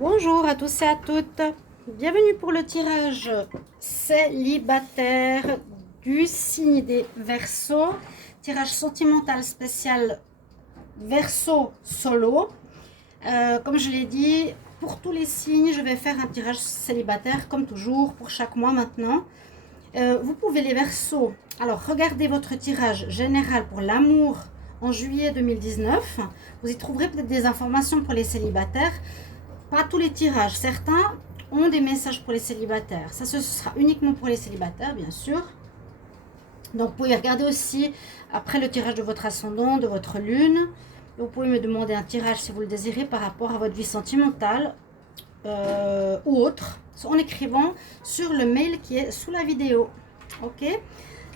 Bonjour à tous et à toutes. Bienvenue pour le tirage célibataire du signe des Verseaux. Tirage sentimental spécial Verseau solo. Comme je l'ai dit, pour tous les signes, je vais faire un tirage célibataire comme toujours pour chaque mois maintenant. Vous pouvez les Verseaux. Alors, regardez votre tirage général pour l'amour en juillet 2019. Vous y trouverez peut-être des informations pour les célibataires. Pas tous les tirages. Certains ont des messages pour les célibataires. Ça, ce sera uniquement pour les célibataires, bien sûr. Donc, vous pouvez regarder aussi après le tirage de votre ascendant, de votre lune. Vous pouvez me demander un tirage si vous le désirez par rapport à votre vie sentimentale ou autre, en écrivant sur le mail qui est sous la vidéo. Ok.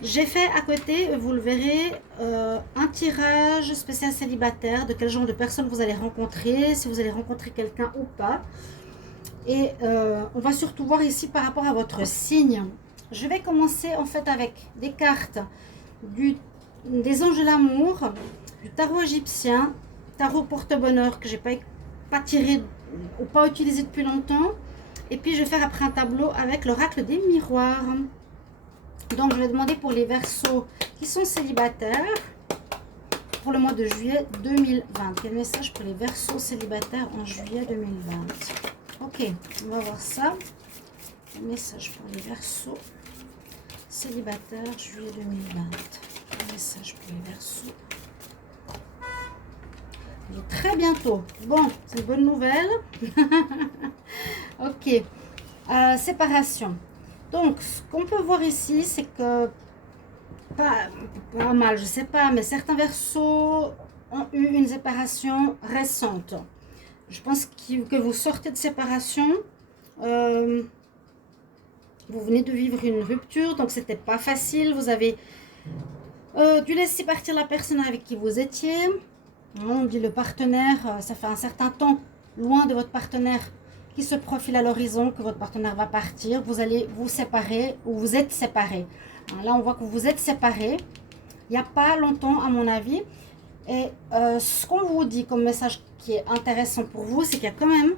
J'ai fait à côté, vous le verrez, un tirage spécial célibataire, de quel genre de personnes vous allez rencontrer, si vous allez rencontrer quelqu'un ou pas. Et on va surtout voir ici par rapport à votre signe. Je vais commencer en fait avec des cartes des anges de l'amour, du tarot égyptien, tarot porte-bonheur que j'ai pas tiré ou pas utilisé depuis longtemps. Et puis je vais faire après un tableau avec l'oracle des miroirs. Donc je vais demander pour les Verseaux qui sont célibataires pour le mois de juillet 2020. Quel message pour les Verseaux célibataires en juillet 2020? Ok, on va voir ça. Quel message pour les Verseaux célibataires juillet 2020? Quel message pour les Verseaux? Il est très bientôt. Bon, c'est une bonne nouvelle. Ok, séparation. Donc, ce qu'on peut voir ici, c'est que, pas mal, je sais pas, mais certains Verseaux ont eu une séparation récente. Je pense que vous sortez de séparation. Vous venez de vivre une rupture, donc c'était pas facile. Vous avez dû laisser partir la personne avec qui vous étiez. On dit le partenaire, ça fait un certain temps loin de votre partenaire qui se profile à l'horizon, que votre partenaire va partir, vous allez vous séparer ou vous êtes séparés. Là, on voit que vous êtes séparés il n'y a pas longtemps, à mon avis. Et ce qu'on vous dit comme message qui est intéressant pour vous, c'est qu'il y a quand même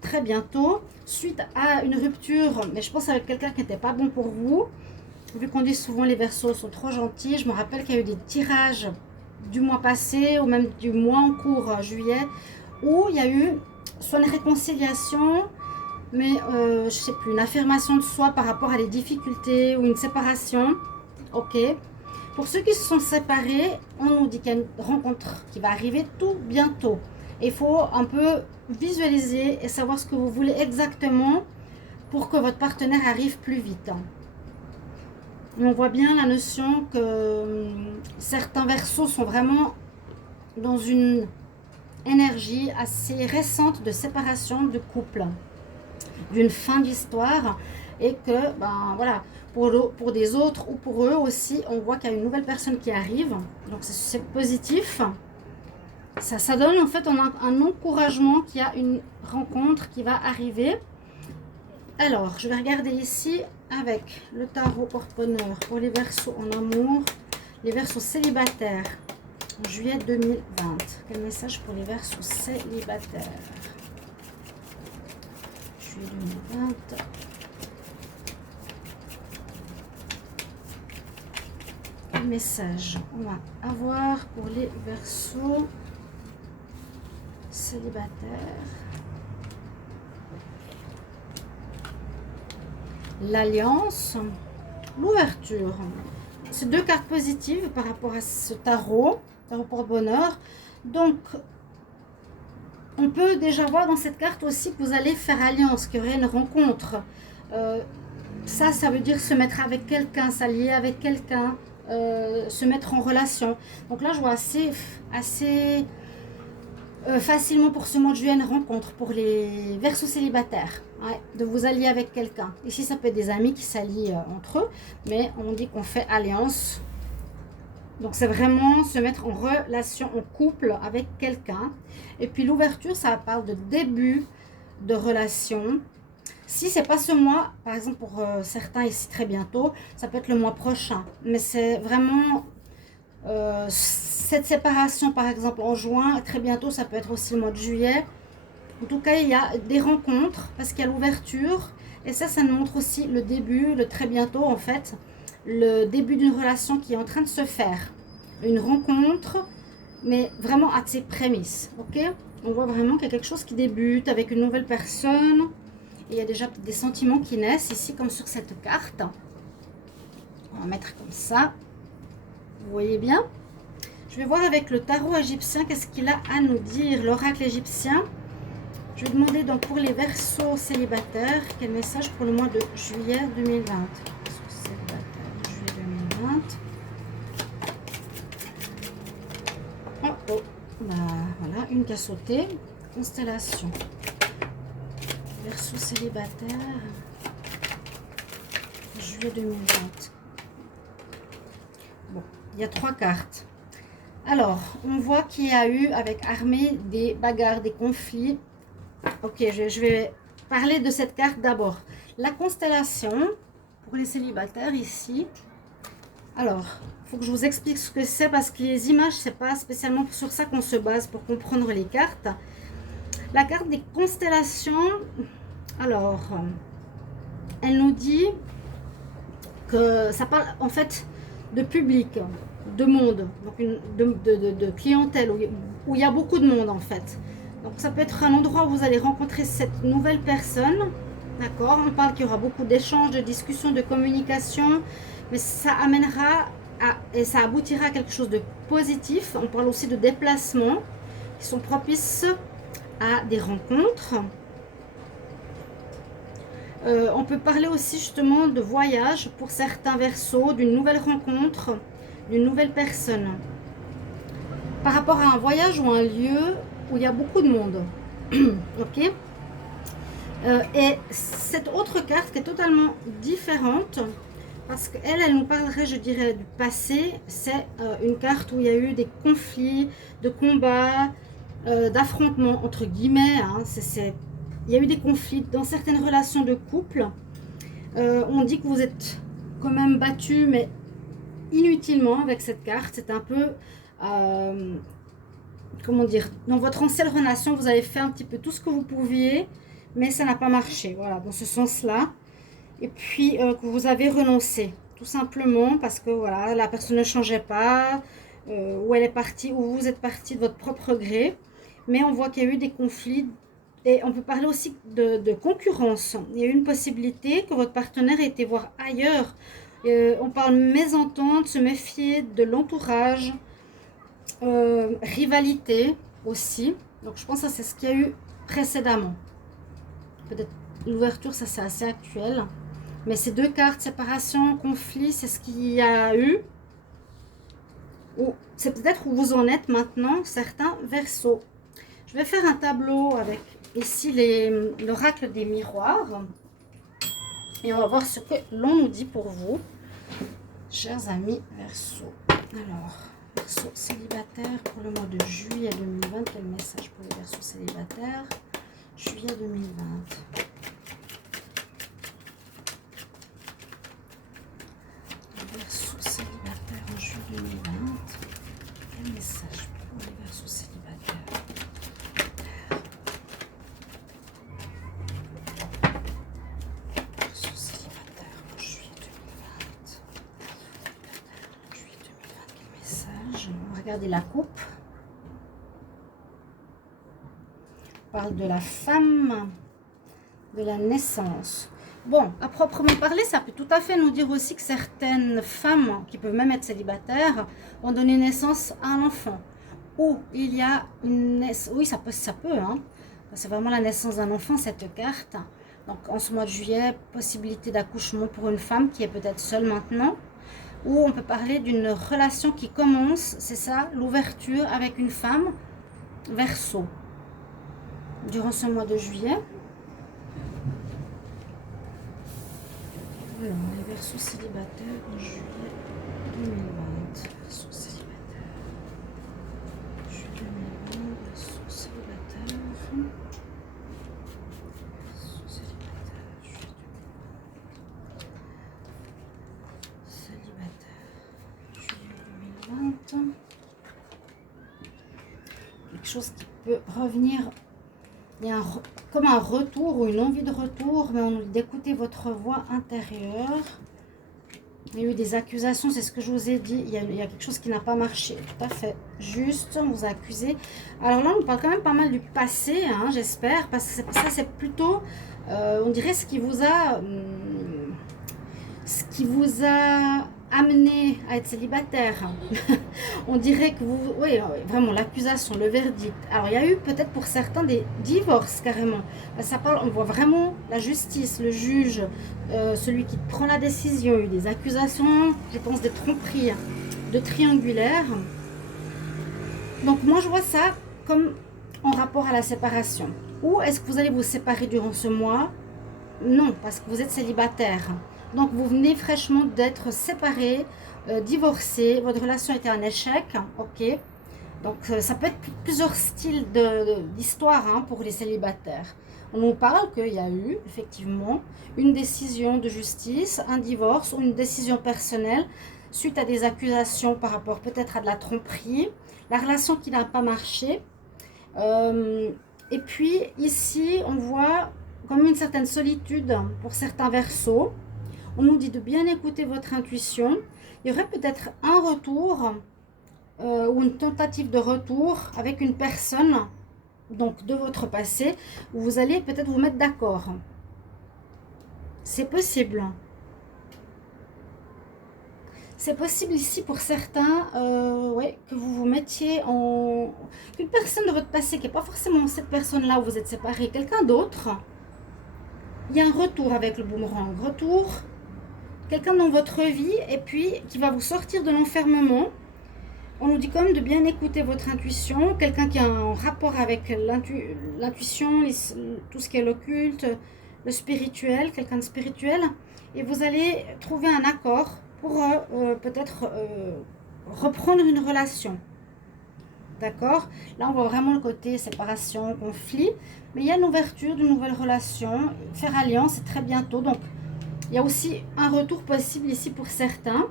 très bientôt, suite à une rupture, mais je pense avec quelqu'un qui n'était pas bon pour vous, vu qu'on dit souvent les Verseaux sont trop gentils, je me rappelle qu'il y a eu des tirages du mois passé ou même du mois en cours, juillet, où il y a eu soit une réconciliation, mais je sais plus, une affirmation de soi par rapport à des difficultés ou une séparation. Ok. Pour ceux qui se sont séparés, on nous dit qu'il y a une rencontre qui va arriver tout bientôt. Il faut un peu visualiser et savoir ce que vous voulez exactement pour que votre partenaire arrive plus vite. On voit bien la notion que certains Verseaux sont vraiment dans une énergie assez récente de séparation de couple, d'une fin d'histoire, et que ben voilà, pour des autres ou pour eux aussi, on voit qu'il y a une nouvelle personne qui arrive, donc c'est positif. Ça donne en fait un encouragement qu'il y a une rencontre qui va arriver. Alors je vais regarder ici avec le tarot porte-bonheur pour les Verseaux en amour, les Verseaux célibataires en juillet 2020. Quel message pour les Verseaux célibataires? Juillet 2020. Quel message on va avoir pour les Verseaux célibataires? L'alliance, l'ouverture. C'est deux cartes positives par rapport à ce tarot porte-bonheur. Donc, on peut déjà voir dans cette carte aussi que vous allez faire alliance, qu'il y aurait une rencontre. Ça veut dire se mettre avec quelqu'un, s'allier avec quelqu'un, se mettre en relation. Donc là, je vois assez facilement pour ce mois de juillet une rencontre pour les Verseaux célibataires. Ouais, de vous allier avec quelqu'un. Ici, ça peut être des amis qui s'allient entre eux, mais on dit qu'on fait alliance. Donc, c'est vraiment se mettre en relation, en couple avec quelqu'un. Et puis, l'ouverture, ça parle de début de relation. Si c'est pas ce mois, par exemple pour certains ici très bientôt, ça peut être le mois prochain. Mais c'est vraiment cette séparation, par exemple en juin, très bientôt, ça peut être aussi le mois de juillet. En tout cas, il y a des rencontres parce qu'il y a l'ouverture. Et ça nous montre aussi le début, le très bientôt en fait, le début d'une relation qui est en train de se faire. Une rencontre, mais vraiment à ses prémices, ok? On voit vraiment qu'il y a quelque chose qui débute avec une nouvelle personne. Et il y a déjà des sentiments qui naissent ici, comme sur cette carte. On va mettre comme ça. Vous voyez bien? Je vais voir avec le tarot égyptien, qu'est-ce qu'il a à nous dire, l'oracle égyptien. Je vais demander donc pour les Verseaux célibataires, quel message pour le mois de juillet 2020. Célibataire, juillet 2020. Oh, oh. Bah, voilà, une qui a sauté. Constellation. Verseau célibataire, juillet 2020. Bon, il y a 3 cartes. Alors, on voit qu'il y a eu avec armée des bagarres, des conflits. Ok, je vais parler de cette carte d'abord. La constellation, pour les célibataires ici. Alors, il faut que je vous explique ce que c'est parce que les images, c'est pas spécialement sur ça qu'on se base pour comprendre les cartes. La carte des constellations, alors, elle nous dit que ça parle en fait de public, de monde, donc de clientèle, où il y a beaucoup de monde en fait. Donc ça peut être un endroit où vous allez rencontrer cette nouvelle personne, d'accord? On parle qu'il y aura beaucoup d'échanges, de discussions, de communication, mais ça amènera et ça aboutira à quelque chose de positif. On parle aussi de déplacements qui sont propices à des rencontres. On peut parler aussi justement de voyage pour certains Verseaux, d'une nouvelle rencontre, d'une nouvelle personne. Par rapport à un voyage ou un lieu où il y a beaucoup de monde. Ok. Et cette autre carte qui est totalement différente, parce qu'elle, elle nous parlerait, je dirais, du passé. C'est une carte où il y a eu des conflits, de combats, d'affrontements, entre guillemets. Hein. Il y a eu des conflits dans certaines relations de couple. On dit que vous êtes quand même battu, mais inutilement avec cette carte. C'est un peu, comment dire, dans votre ancienne relation, vous avez fait un petit peu tout ce que vous pouviez, mais ça n'a pas marché. Voilà, dans ce sens-là. Et puis que vous avez renoncé, tout simplement parce que voilà, la personne ne changeait pas, ou elle est partie, ou vous êtes parti de votre propre gré. Mais on voit qu'il y a eu des conflits. Et on peut parler aussi de concurrence. Il y a eu une possibilité que votre partenaire ait été voir ailleurs. On parle mésentente, se méfier de l'entourage, rivalité aussi. Donc je pense que c'est ce qu'il y a eu précédemment. Peut-être l'ouverture, ça c'est assez actuel. Mais ces 2 cartes, séparation, conflit, c'est ce qu'il y a eu. Ou c'est peut-être où vous en êtes maintenant, certains Verseaux. Je vais faire un tableau avec ici l'oracle des miroirs. Et on va voir ce que l'on nous dit pour vous, chers amis Verseaux. Alors, Verseaux célibataire pour le mois de juillet 2020. Quel message pour les Verseaux célibataires? Juillet 2020. Verseaux célibataire en juillet 2020. Quel message pour les Verseaux célibataires? Verseaux célibataire en juillet 2020. Juillet 2020, quel message? On va regarder la coupe. On parle de la femme, de la naissance. Bon, à proprement parler, ça peut tout à fait nous dire aussi que certaines femmes, qui peuvent même être célibataires, ont donné naissance à un enfant. Ou il y a une naissance... Oui, ça peut, hein. C'est vraiment la naissance d'un enfant, cette carte. Donc, en ce mois de juillet, possibilité d'accouchement pour une femme qui est peut-être seule maintenant. Ou on peut parler d'une relation qui commence, c'est ça, l'ouverture avec une femme, Verseau. Durant ce mois de juillet. Alors, les Verseaux célibataires en juillet 2020. Verseaux célibataires. Juillet 2020, Verseaux célibataires. Verseaux célibataires, juillet 2020. Célibataire, juillet 2020. Quelque chose qui peut revenir Il y a comme un retour ou une envie de retour, mais on nous dit d'écouter votre voix intérieure. Il y a eu des accusations, c'est ce que je vous ai dit. Il y a quelque chose qui n'a pas marché. Tout à fait. Juste, on vous a accusé. Alors là, on parle quand même pas mal du passé, hein, j'espère. Parce que ça, c'est plutôt, on dirait, ce qui vous a amené à être célibataire. On dirait que vous... Oui, vraiment, l'accusation, le verdict. Alors, il y a eu peut-être pour certains des divorces, carrément. Ça parle, on voit vraiment la justice, le juge, celui qui prend la décision. Il y a eu des accusations, je pense, des tromperies, de triangulaires. Donc, moi, je vois ça comme en rapport à la séparation. Ou est-ce que vous allez vous séparer durant ce mois? Non, parce que vous êtes célibataire. Donc, vous venez fraîchement d'être séparé, divorcé, votre relation était un échec, ok. Donc, ça peut être plusieurs styles d'histoire hein, pour les célibataires. On nous parle qu'il y a eu, effectivement, une décision de justice, un divorce ou une décision personnelle suite à des accusations par rapport peut-être à de la tromperie, la relation qui n'a pas marché. Et puis, ici, on voit comme une certaine solitude pour certains versos. On nous dit de bien écouter votre intuition. Il y aurait peut-être un retour ou une tentative de retour avec une personne donc de votre passé où vous allez peut-être vous mettre d'accord. C'est possible. C'est possible ici pour certains ouais, que vous vous mettiez en... Une personne de votre passé qui n'est pas forcément cette personne-là où vous êtes séparés, quelqu'un d'autre. Il y a un retour avec le boomerang. Retour, quelqu'un dans votre vie et puis qui va vous sortir de l'enfermement. On nous dit quand même de bien écouter votre intuition. Quelqu'un qui a un rapport avec l'intuition, tout ce qui est l'occulte, le spirituel, quelqu'un de spirituel. Et vous allez trouver un accord pour peut-être reprendre une relation. D'accord? Là, on voit vraiment le côté séparation, conflit. Mais il y a une ouverture d'une nouvelle relation. Faire alliance, c'est très bientôt. Donc, il y a aussi un retour possible ici pour certains.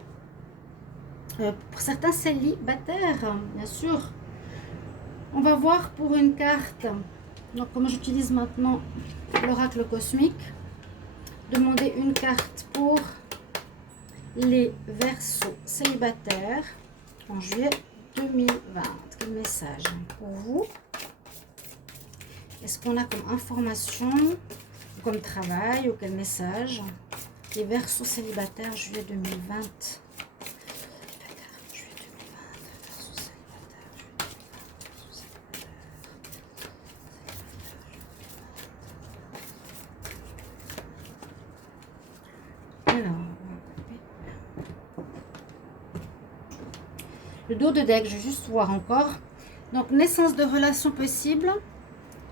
Pour certains célibataires, bien sûr. On va voir pour une carte. Donc, comme j'utilise maintenant l'oracle cosmique, demander une carte pour les Verseaux célibataires en juillet 2020. Quel message pour vous? Est-ce qu'on a comme information, comme travail ou quel message? Les Verseaux célibataires juillet 2020. Le dos de deck, je vais juste voir encore. Donc, naissance de relation possible.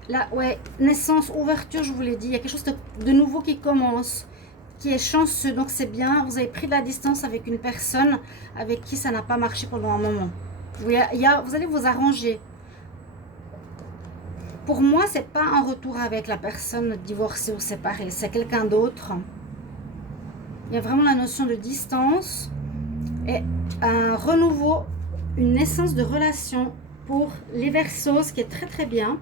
Là, ouais, naissance, ouverture, je vous l'ai dit. Il y a quelque chose de nouveau qui commence, qui est chanceux. Donc, c'est bien. Vous avez pris de la distance avec une personne avec qui ça n'a pas marché pendant un moment. Vous allez vous arranger. Pour moi, c'est pas un retour avec la personne divorcée ou séparée. C'est quelqu'un d'autre. Il y a vraiment la notion de distance et un renouveau, une naissance de relation pour les Verseaux, ce qui est très très bien.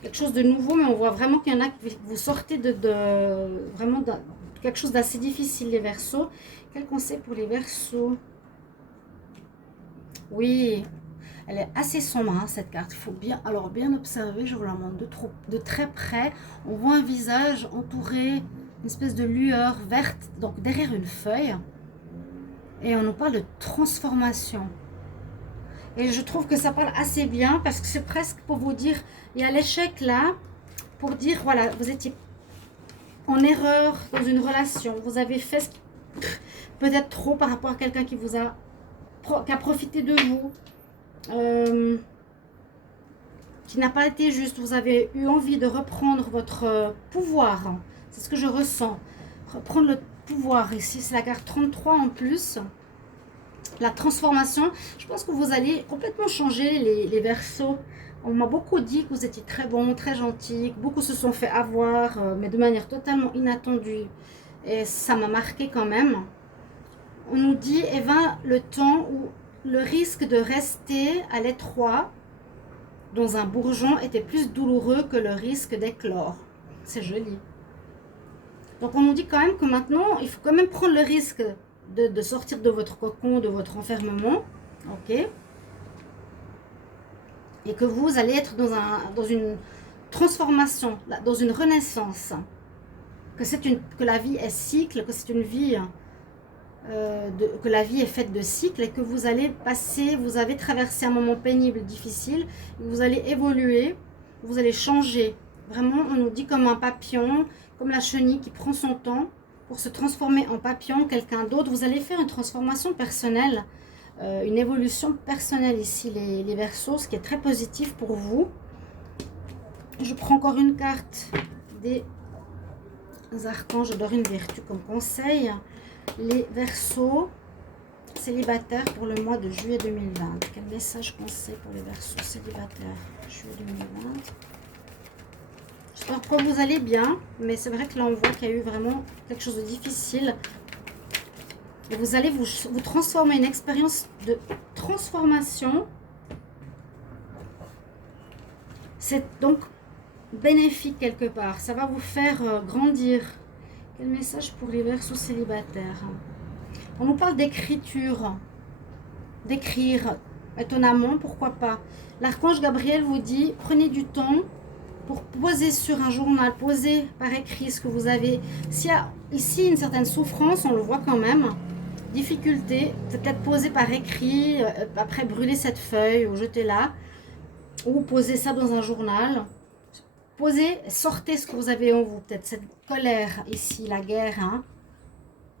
Quelque chose de nouveau, mais on voit vraiment qu'il y en a qui vous sortez vraiment de quelque chose d'assez difficile, les Verseaux. Quel conseil pour les Verseaux? Oui, elle est assez sombre hein, cette carte. Il faut bien observer. Je vous la montre de très près. On voit un visage entouré d'une espèce de lueur verte, donc derrière une feuille. Et on nous parle de transformation. Et je trouve que ça parle assez bien parce que c'est presque pour vous dire, il y a l'échec là, pour dire, voilà, vous étiez en erreur dans une relation. Vous avez fait peut-être trop par rapport à quelqu'un qui a profité de vous. Qui n'a pas été juste. Vous avez eu envie de reprendre votre pouvoir. C'est ce que je ressens. Reprendre le pouvoir. Ici, c'est la carte 33 en plus. La transformation. Je pense que vous allez complètement changer les Verseaux. On m'a beaucoup dit que vous étiez très bon, très gentil. Beaucoup se sont fait avoir, mais de manière totalement inattendue. Et ça m'a marqué quand même. On nous dit, eh ben, le temps où le risque de rester à l'étroit dans un bourgeon était plus douloureux que le risque d'éclore. C'est joli. Donc on nous dit quand même que maintenant, il faut quand même prendre le risque de sortir de votre cocon, de votre enfermement. Ok. Et que vous allez être dans une transformation, dans une renaissance. Que la vie est cycle, que c'est une vie... que la vie est faite de cycles et que vous allez passer, vous avez traversé un moment pénible, difficile, vous allez évoluer, vous allez changer. Vraiment, on nous dit comme un papillon, comme la chenille qui prend son temps pour se transformer en papillon, quelqu'un d'autre. Vous allez faire une transformation personnelle, une évolution personnelle ici, les Verseaux, ce qui est très positif pour vous. Je prends encore une carte des archanges d'Orine Vertu comme conseil. Les Verseaux célibataires pour le mois de juillet 2020. Quel message conseil pour les Verseaux célibataires juillet 2020? J'espère que vous allez bien, mais c'est vrai que là on voit qu'il y a eu vraiment quelque chose de difficile. Et vous allez vous transformer, une expérience de transformation. C'est donc bénéfique quelque part. Ça va vous faire grandir. Quel message pour les Verseaux célibataires? On nous parle d'écriture, d'écrire, étonnamment, pourquoi pas. L'archange Gabriel vous dit, prenez du temps pour poser sur un journal, poser par écrit ce que vous avez. S'il y a ici une certaine souffrance, on le voit quand même, difficulté, peut-être poser par écrit, après brûler cette feuille ou jeter-la, ou poser ça dans un journal. Posez, sortez ce que vous avez en vous, peut-être cette colère ici, la guerre, hein,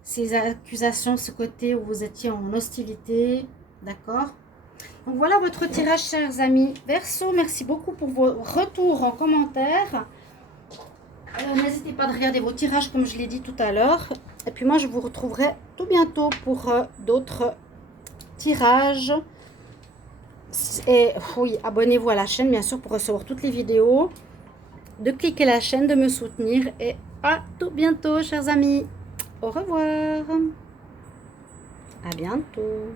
ces accusations, ce côté où vous étiez en hostilité, d'accord? Donc voilà votre tirage, chers amis Verseau. Merci beaucoup pour vos retours en commentaire. N'hésitez pas de regarder vos tirages comme je l'ai dit tout à l'heure. Et puis moi, je vous retrouverai tout bientôt pour d'autres tirages. Et oui, abonnez-vous à la chaîne, bien sûr, pour recevoir toutes les vidéos. De cliquer la chaîne, de me soutenir. Et à tout bientôt, chers amis. Au revoir. À bientôt.